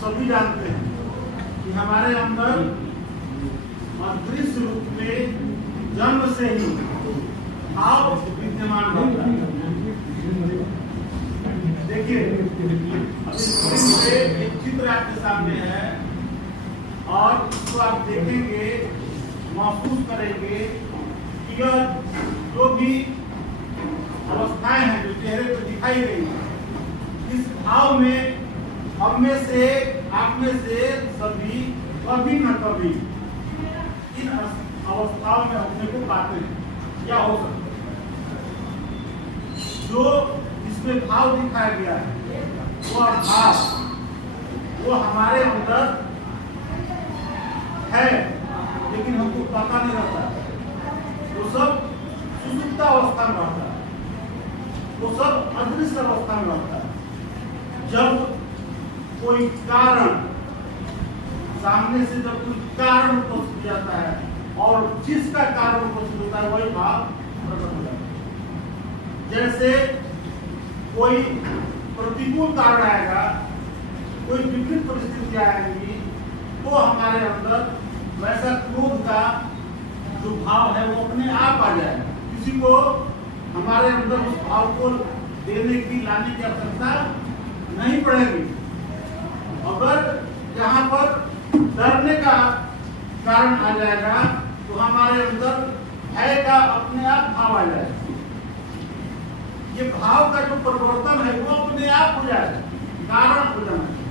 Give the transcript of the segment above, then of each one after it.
सभी जानते हैं कि हमारे अंदर अदृश्य रूप में जन्म से ही भाव विद्यमान रहता है। देखिए, अभी स्क्रीन पे एक चित्र आपके सामने है और इसको आप देखेंगे, महसूस करेंगे कि यह जो भी अवस्थाएं हैं जो चेहरे पर दिखाई गई हैं, इस भाव में हम में से, आप में से सभी कभी न कभी इन अवस्थाओं में अपने को पाते हैं। क्या हो सकता है? जो इसमें भाव दिखाया गया है वह भाव वो हमारे अंदर है, लेकिन हमको पता नहीं रहता। वो सब सुसुप्त अवस्था में रहता है, वो सब अदृश्य अवस्था में रहता है। जब कोई कारण सामने से, जब कोई कारण उपस्थित जाता है और जिसका कारण उपस्थित होता है वही भाव प्रकट हो जाता है। जैसे कोई प्रतिकूल कारण आएगा, कोई विपरीत परिस्थिति आएगी, तो हमारे अंदर वैसा क्रोध का जो भाव है वो अपने आप आ जाएगा। किसी को हमारे अंदर उस भाव को देने की, लाने की आवश्यकता नहीं पड़ेगी। अगर यहाँ पर डरने का कारण आ जाएगा तो हमारे अंदर भय का अपने आप भाव आ जाएगा। ये भाव का जो परिवर्तन है वो अपने आप हो जाएगा, कारण हो जाना चाहिए।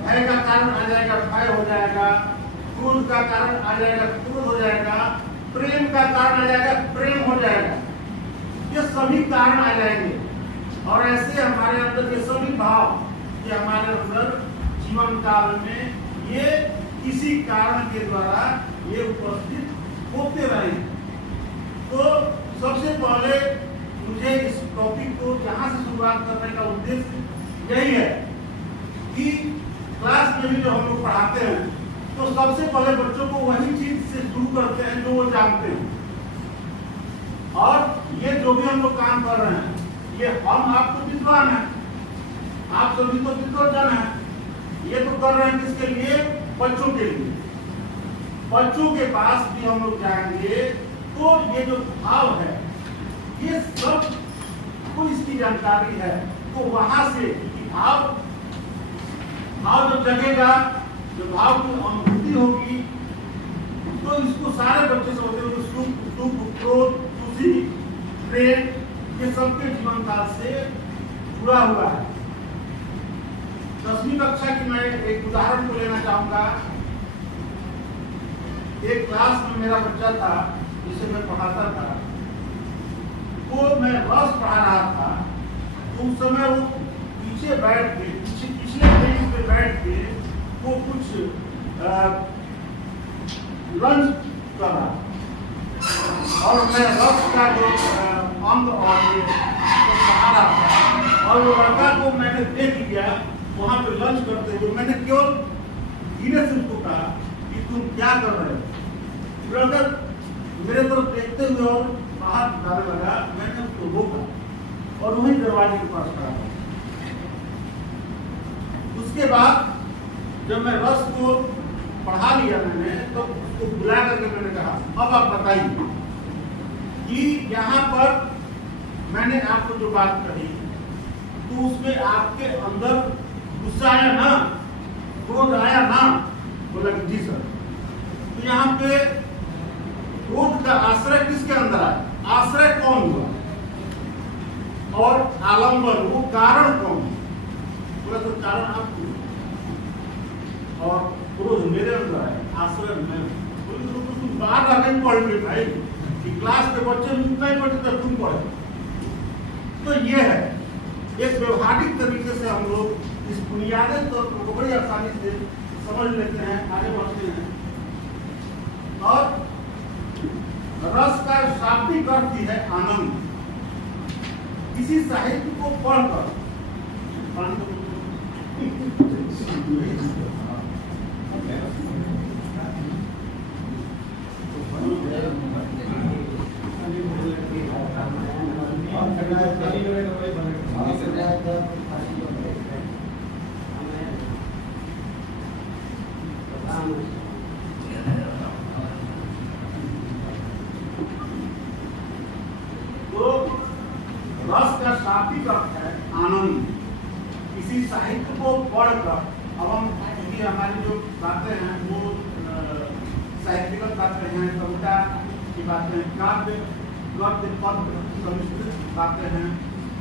भय का कारण आ जाएगा, भय हो जाएगा। क्रोध का कारण आ जाएगा, क्रोध हो जाएगा। प्रेम का कारण आ जाएगा, प्रेम हो जाएगा। ये सभी कारण आ जाएंगे और ऐसे हमारे अंदर ये सभी भाव ये हमारे अंदर जीवन काल में ये किसी कारण के द्वारा ये उपस्थित होते रहे। तो सबसे पहले मुझे इस टॉपिक को यहाँ से शुरुआत करने का उद्देश्य यही है कि क्लास में भी जो हम लोग पढ़ाते हैं तो सबसे पहले बच्चों को वही चीज से शुरू करते हैं जो वो जानते हैं। और ये जो भी हम लोग काम कर रहे हैं ये हम आपको विद्वान हैं, आप सभी तो विद्वान हैं। ये तो कर रहे हैं किसके लिए? बच्चों के लिए। बच्चों के पास भी हम लोग जाएंगे तो ये जो भाव है ये सब को इसकी जानकारी है। तो वहां से भाव जब जगेगा, जो भाव की अनुभूति होगी तो इसको सारे बच्चे से होते हैं। सुख, क्रोध, खुशी, प्रेम ये सबके जीवन काल से जुड़ा हुआ है। 10वीं कक्षा की मैं एक उदाहरण को लेना चाहूंगा। एक क्लास में मेरा बच्चा था जिसे मैं पढ़ाता था, वो मैं रस पढ़ा रहा था। तो उस समय वो पीछे बैठ के, पिछले बेंच पे बैठ के वो कुछ लंच कर रहा और मैं रस का जो अंग और ये पढ़ा रहा था और वो लड़का को मैंने देख लिया वहां पे लंच करते हुए। मैंने केवल धीरे से उसको कहा कि तुम क्या कर रहे हो। लड़का मेरे तरफ देखते हुए और बाहर जाने लगा। मैंने उसको रोका और वहीं दरवाजे के पास खड़ा था। उसके बाद जब मैं रस को पढ़ा लिया मैंने तो उसको बुला करके मैंने कहा, अब आप बताइए कि यहाँ पर मैंने आपको जो बात कही तो उसमें आपके अंदर गुस्सा आया ना, क्रोध आया ना? बोला कि जी सर। तो यहाँ पे क्रोध का आश्रय किसके अंदर आया? आश्रय कौन हुआ और आलंबन वो कारण कौन? बोला तो कारण आप और क्रोध मेरे अंदर है, आश्रय में। तो तुम बाहर आगे पढ़ ले भाई कि क्लास के बच्चे उतना ही पढ़ते तब तुम पढ़े। तो ये है एक व्यवहारिक तरीके से हम लोग इस बुनियादी तौर को बड़ी आसानी से समझ लेते हैं, आगे बढ़ते हैं। और रस का शाब्दिक अर्थ ही है आनंद। किसी साहित्य को पढ़कर किसी साहित्य को पढ़कर, अब हम क्योंकि हमारी जो बातें हैं वो साहित्यगत बातें हैं, कविता की बातें हैं, काव्य गद्य पद्य संस्कृत बातें हैं,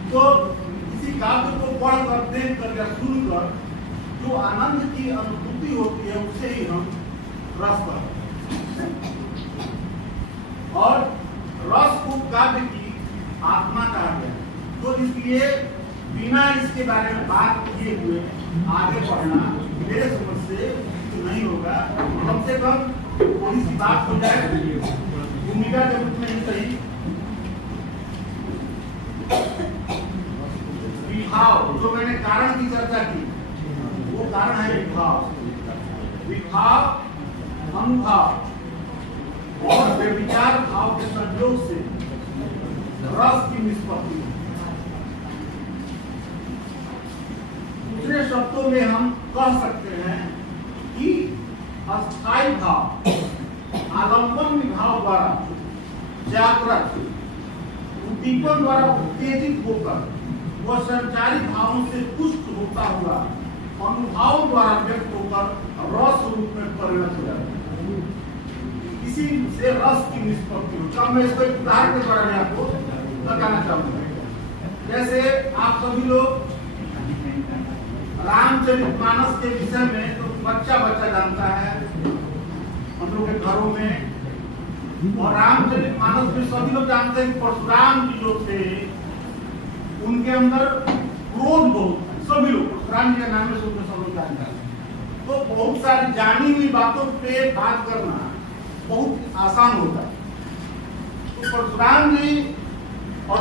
तो किसी काव्य को पढ़कर, देखकर या सुनकर जो आनंद की अनुभूति होती है उसे ही हम रस कहते हैं। और रस को काव्य की आत्मा कहा गया है। तो इसलिए बिना इसके बारे में बात किए हुए आगे बढ़ना मेरे समझ से तो नहीं होगा। कम से कम थोड़ी सी बात हो जाए भूमिका के रूप में ही सही। विभाव, जो मैंने कारण की चर्चा की, वो कारण है विभाव। विभाव अनुभाव और व्यभिचार भाव के संयोग से रस की निष्पत्ति। दूसरे शब्दों में हम कह सकते हैं कि अस्थायी भाव आलंबन विभाव द्वारा जागृत उद्दीपन द्वारा उत्तेजित होकर वह संचारी भावों से पुष्ट होता हुआ अनुभाव द्वारा व्यक्त होकर रस रूप में परिणत हो जाता है। इसी से रस की निष्पत्ति होती है। मैं इसको एक उदाहरण के द्वारा मैं आपको बताना चाहूंगा। जैसे आप सभी लोग रामचरितमानस के विषय में तो बच्चा जानता है हम लोग के घरों में, और रामचरितमानस में सभी लोग जानते हैं कि परशुराम जी जो थे उनके अंदर क्रोध बहुत, सभी लोग परशुराम जी के नाम में सब लोग जानते हैं। तो बहुत सारी जानी हुई बातों पे बात करना बहुत आसान होता है। तो परशुराम जी और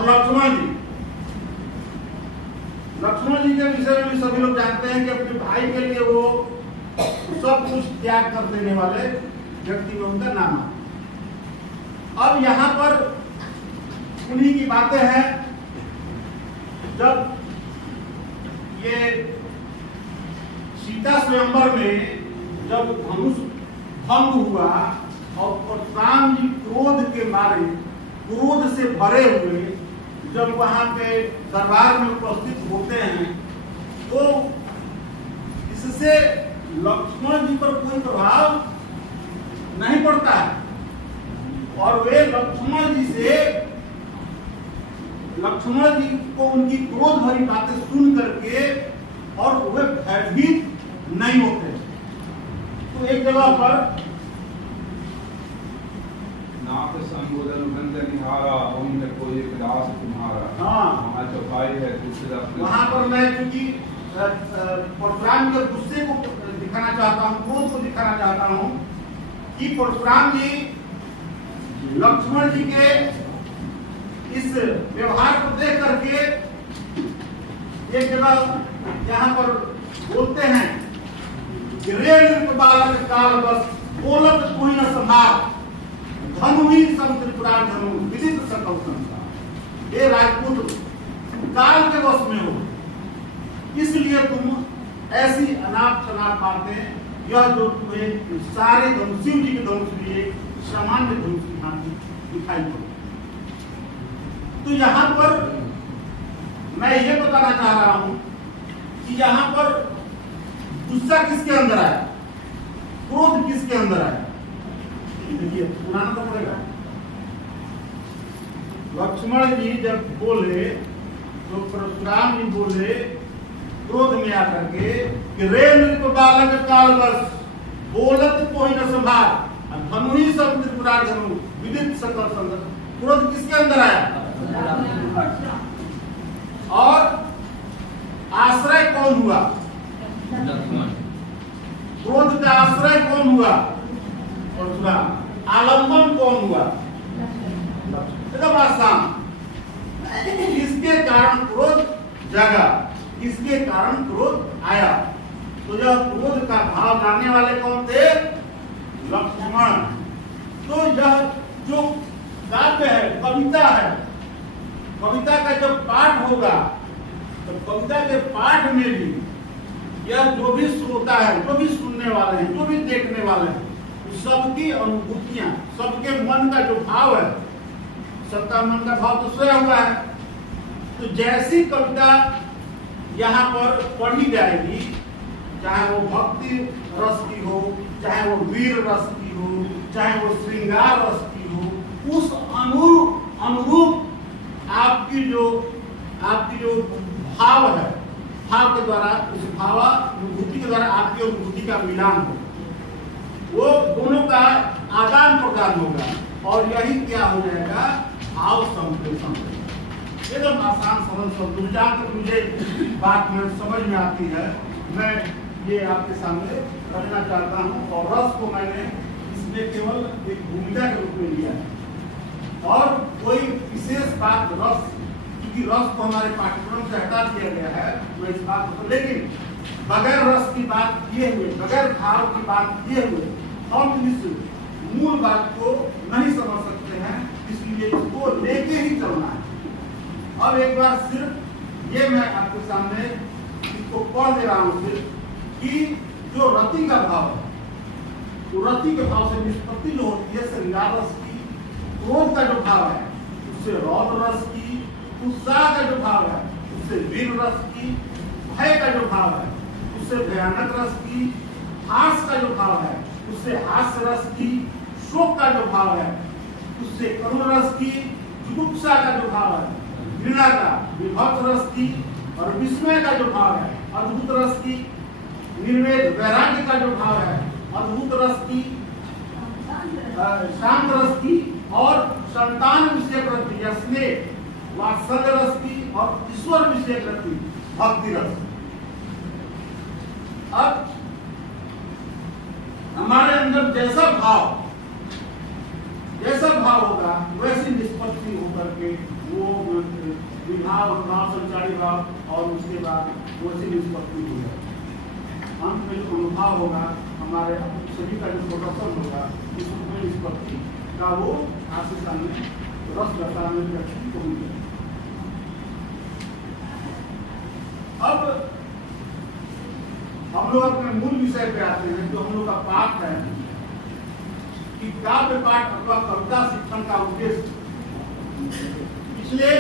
लक्ष्मण जी के विषय में भी सभी लोग जानते हैं कि अपने भाई के लिए वो सब कुछ त्याग कर देने वाले व्यक्ति में उनका नाम है। अब यहाँ पर उन्हीं की बातें हैं। जब ये सीता स्वयंवर में जब धनुष भंग हुआ और परशुराम जी क्रोध के मारे, क्रोध से भरे हुए जब वहां पे दरबार में उपस्थित होते हैं, तो इससे लक्ष्मण जी पर कोई प्रभाव नहीं पड़ता है। और वे लक्ष्मण जी को उनकी क्रोध भरी बातें सुन करके और वे भयभीत नहीं होते। तो एक जगह पर वहां पर मैं क्योंकि परशुराम के गुस्से को दिखाना चाहता हूँ, क्रोध को दिखाना चाहता हूँ कि परशुराम जी लक्ष्मण जी के इस व्यवहार को देख करके एक जगह यहाँ पर बोलते हैं कि रे बालक काल बस बोलत कोई न संभाल धनु ही सब त्रिपुरार धनु विदित सकल संसार। ये राजपूत काल के वश में हो, इसलिए तुम ऐसी अनाप शनाप बातें, यह जो तुम्हें सारे धनुष शिव जी के धनुष लिए सामान्य धनुष की भांति दिखाई पड़े। तो यहाँ पर मैं ये बताना चाह रहा हूं कि यहाँ पर गुस्सा किसके अंदर आया, क्रोध किसके अंदर आया। देखिए सुनाना तो पड़ेगा। लक्ष्मण जी जब बोले तो परशुराम जी बोले क्रोध में आकर के कि रे नृप बालक काल वर्ष बोलत कोई न संभाल धनु ही सब त्रिपुरार धनु विदित सकल संदर। क्रोध किसके अंदर आया और आश्रय कौन हुआ? क्रोध का आश्रय कौन हुआ? परशुराम। आलंबन कौन हुआ? एकदम आसान। इसके कारण क्रोध जगा, इसके कारण क्रोध आया। तो यह क्रोध का भाव लाने वाले कौन थे? लक्ष्मण। तो यह जो काव्य है, कविता है, कविता का जब पाठ होगा तो कविता के पाठ में भी यह जो भी श्रोता है, जो भी सुनने वाले हैं, जो भी देखने वाले हैं, सबकी अनुभूतियां, सबके मन का जो भाव है, सबका मन का भाव तो सोया हुआ है। तो जैसी कविता यहाँ पर पढ़ी जाएगी, चाहे वो भक्ति रस की हो, चाहे वो वीर रस की हो, चाहे वो श्रृंगार रस की हो, उस अनुरूप आपकी जो भाव है, भाव के द्वारा, उस भावानुभूति के द्वारा आपकी अनुभूति का मिलान हो, वो दोनों का आदान प्रदान होगा और यही क्या हो जाएगा, भाव संप्रेषण। एकदम आसान सरल शब्द, जहाँ तक मुझे बात में समझ में आती है, मैं ये आपके सामने रखना चाहता हूँ। और रस को मैंने इसमें केवल एक भूमिका के रूप में लिया है और कोई विशेष बात रस, क्योंकि रस को हमारे पाठ्यक्रम से हटा दिया गया है, मैं इस बात को, लेकिन बगैर रस की बात किए हुए, बगैर भाव की बात किए हुए हम इस मूल बात को नहीं समझ सकते हैं, इसलिए इसको लेके ही चलना है। अब एक बार सिर्फ ये मैं आपके सामने इसको पढ़ दे रहा हूँ सिर्फ कि जो रति का भाव है, तो रति के भाव से निष्पत्ति जो होती है श्रृंगार रस की, क्रोध का जो भाव है उससे रौद्र रस की, उत्साह का जो भाव है उससे वीर रस की, भय का जो भाव है उससे भयानक रस की, हास का जो भाव है उससे हास्य रस की, शोक का जो भाव है उससे करुण रस की, जुगुप्सा का जो भाव है, घृणा का विभत्स रस की, और विस्मय का जो भाव है अद्भुत रस की, निर्वेद वैराग्य का जो भाव है अद्भुत रस की, शांत रस की, और संतान विषय प्रति या स्नेह वात्सल्य रस की, और ईश्वर विषय प्रति भक्ति रस। अब हमारे अंदर जैसा भाव होगा वैसी निष्पत्ति होकर के वो विभाव भाव संचारी भाव और उसके बाद वैसी निष्पत्ति हो जाए। अंत में जो अनुभव होगा हमारे सभी का जो प्रोडक्शन होगा इसमें निष्पत्ति का वो आपके सामने रस दर्शाने की अच्छी को मिल जाए। अब हम लोग अपने मूल विषय पे आते हैं, जो हम लोग का पाठ है कि काव्य पाठ अथवा कविता शिक्षण का उद्देश्य। पिछले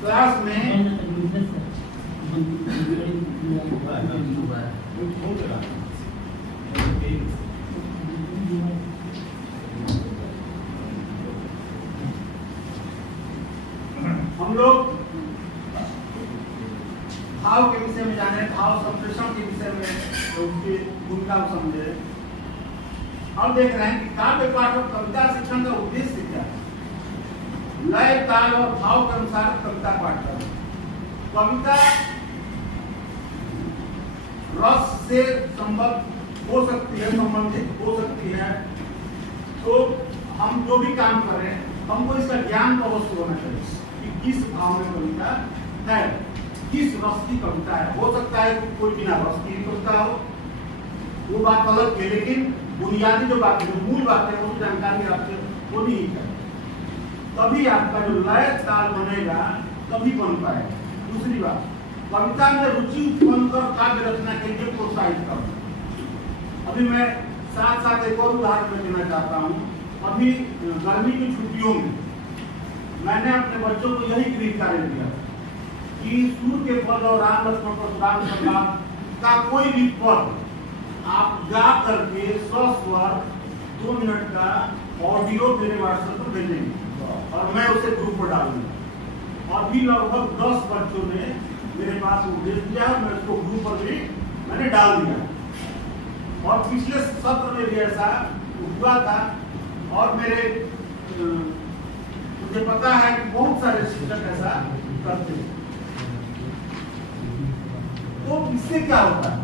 क्लास में हम लोग भाव के विषय में जाने, भाव संप्रेषण के विषय में तो उसकी भूमिका को समझे। हम देख रहे हैं कि काव्य पाठ और कविता शिक्षण का उद्देश्य क्या है। लय ताल और भाव के अनुसार कविता पाठ करना। कविता रस से संबद्ध हो सकती है, संबंधित हो सकती है, तो हम जो भी काम करें हमको इसका ज्ञान तो अवश्य होना चाहिए कि किस भाव में कविता है, किस रस की कविता है। हो सकता है कि कोई बिना रस की कविता हो, वो बात अलग है, लेकिन बुनियादी जो बात है, जो मूल बात है, वो जानकारी आपसे होनी ही चाहिए, तभी आपका जो लय ताल बनेगा तभी बन पाएगा। दूसरी बात, कविता में रुचि उत्पन्न कर काव्य रचना के लिए प्रोत्साहित करना। अभी मैं साथ साथ एक और उदाहरण देना चाहता हूँ। अभी गर्मी की छुट्टियों में मैंने अपने बच्चों को यही गृह कार्य दिया कि सूर्य के पद और राम लक्ष्मण परशुराम संवाद का कोई भी पद आप गा करके सस्वर 2 मिनट का ऑडियो मेरे व्हाट्सएप पर भेजेंगे और मैं उसे ग्रुप पर डालूंगा। और भी लगभग 10 बच्चों ने मेरे पास वो भेज दिया, मैं उसको ग्रुप पर भी मैंने डाल दिया। और पिछले सत्र में भी ऐसा हुआ था और मुझे पता है कि बहुत सारे शिक्षक ऐसा करते हैं। तो इससे क्या होता है,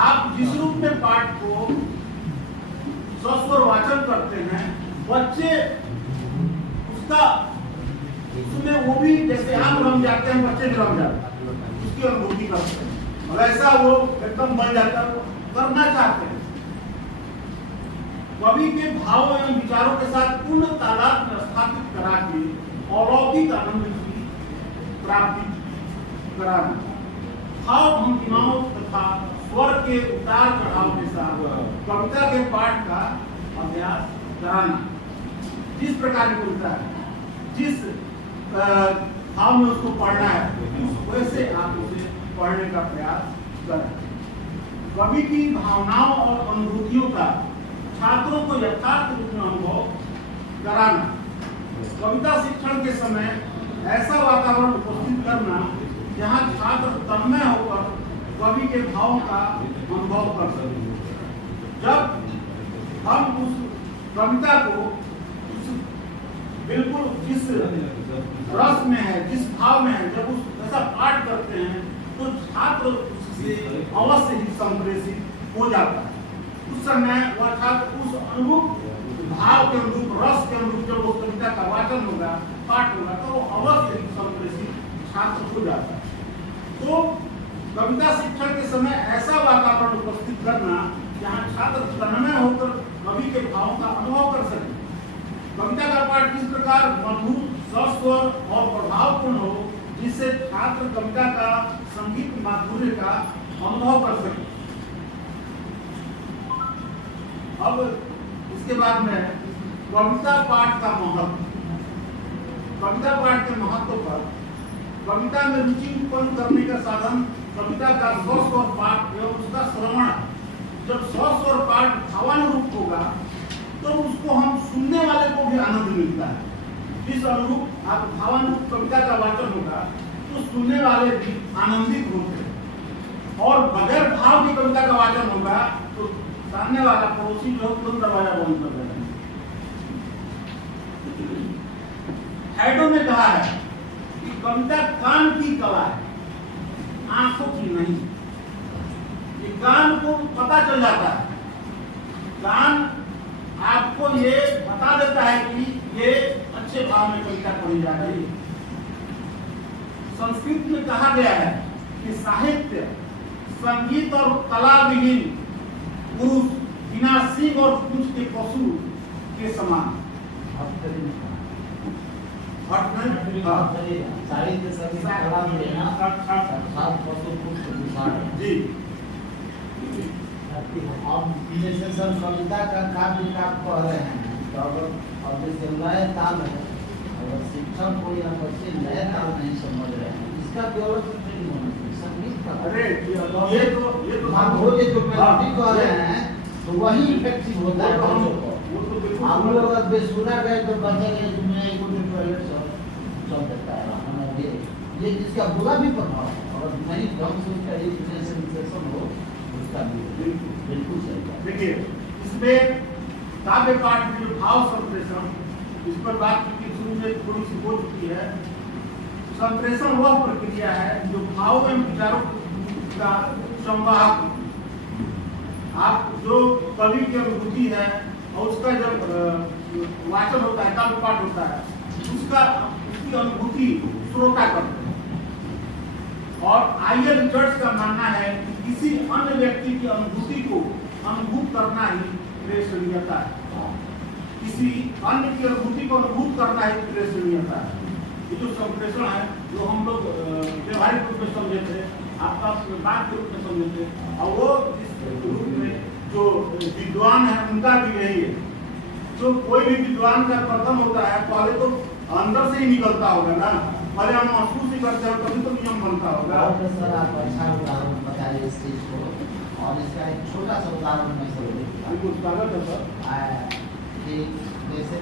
आप जिस रूप में पाठ को सस्वर वाचन करते हैं, बच्चे उसमें वो भी जैसे आप रम जाते हैं, बच्चे भी रम जाते हैं, उसकी अनुभूति करते हैं और ऐसा वो एकदम बन जाता है, करना चाहते हैं। कवि के भाव एवं विचारों के साथ पूर्ण तादाद में स्थापित करा के अलौकिक आनंद की प्राप्ति कराना, भाव भंगिमाओं तथा स्वर के उतार चढ़ाव के साथ कविता के पाठ का अभ्यास कराना। जिस प्रकार की कविता है, जिस भाव में उसको पढ़ना है, पढ़ने का प्रयास करें। कवि की भावनाओं और अनुभूतियों का छात्रों को यथार्थ रूप में अनुभव कराना। कविता शिक्षण के समय ऐसा वातावरण उपस्थित करना जहां छात्र तन्मय होकर कवि के भावों का अनुभव कर सकें। जब हम उस कविता को बिल्कुल जिस रस में है, जिस भाव में है, जब उस ऐसा पाठ करते हैं तो छात्र उससे अवश्य ही संप्रेषित हो जाता है। उस समय वह छात्र उस अनुरूप भाव के अनुरूप, रस के अनुरूप जब उस कविता का वाचन होगा, पाठ होगा, तो वो अवश्य ही संप्रेषित छात्र हो जाता है। तो कविता शिक्षण के समय ऐसा वातावरण उपस्थित करना जहाँ छात्र तन्मय होकर कवि के भावों का अनुभव कर सके। कविता का पाठ किस प्रकार मधुर, सस्वर और प्रभावपूर्ण हो जिससे छात्र कविता का संगीत माधुर्य का अनुभव कर सके। अब इसके बाद में कविता पाठ का महत्व। कविता पाठ के महत्व पर कविता में रुचि उत्पन्न करने का साधन कविता का सस्वर पाठ एवं उसका श्रवण। जब सस्वर पाठ भावानुरूप होगा तो उसको हम सुनने वाले को भी आनंद मिलता है। जिस अनुरूप आप भावानुरूप कविता का वाचन होगा तो सुनने वाले भी आनंदित होते हैं। और बगैर भाव की कविता का वाचन होगा तो सामने वाला पड़ोसी जो तुरंत दरवाजा बंद कर देगा। हैडो ने कहा है कि कविता कान की कला है, आंखों की नहीं। ये कान को पता चल जाता है, कान आपको ये बता देता है कि ये अच्छे भाव में कविता पढ़ी जा रही है। संस्कृत में कहा गया है कि साहित्य संगीत और कला विहीन पुरुष बिना सींग और पूंछ के पशु के समान। साहित्य संगीत कला विहीन जी। अब जैसे सर कविता का काव्य का पढ़ रहे हैं तो अगर अब जैसे नए ताल है, अगर शिक्षक को या बच्चे नए ताल नहीं समझ रहे हैं, इसका केवल ट्रेनिंग होना चाहिए संगीत का। अरे ये तो हम हो जो मेलोडी कह रहे हैं तो वही इफेक्टिव होता है बच्चों को। हम लोग अगर बेसुरा गए तो बच्चे में एक टॉयलेट चल देता है। हमें ये जिसका बुरा भी प्रभाव है, अगर नहीं ढंग से उसका एजुकेशन हो उसका बिल्कुल सही है। देखिए इसमें काव्य पाठ में जो भाव संप्रेषण, इस पर बात की शुरू में थोड़ी सी हो चुकी है। संप्रेषण वह प्रक्रिया है जो भाव एवं विचारों का संवाहक। आप जो कवि की अनुभूति है और उसका जब वाचन होता है, काव्य पाठ होता है, उसकी अनुभूति श्रोता करते हैं। और आईएल रिचर्ड्स का मानना है कि किसी अन्य व्यक्ति की अनुभूति को अनुभूत करना ही प्रेषणीयता है। किसी अन्य की अनुभूति को अनुभूत करना ही प्रेषणीयता है। ये जो संप्रेषण है, जो हम लोग व्यवहारिक रूप में समझे थे, आपका बात के रूप में समझे थे, और वो इस रूप में जो विद्वान है उनका भी यही है। जो कोई भी विद्वान का प्रथम होता है, पहले तो अंदर से ही निकलता होगा ना, पहले हम महसूस ही करते हैं तभी तो नियम बनता होगा। सर आप अच्छा उदाहरण बताइए इस चीज को, और इसका एक छोटा सा उदाहरण मैं स्वागत है सर। जैसे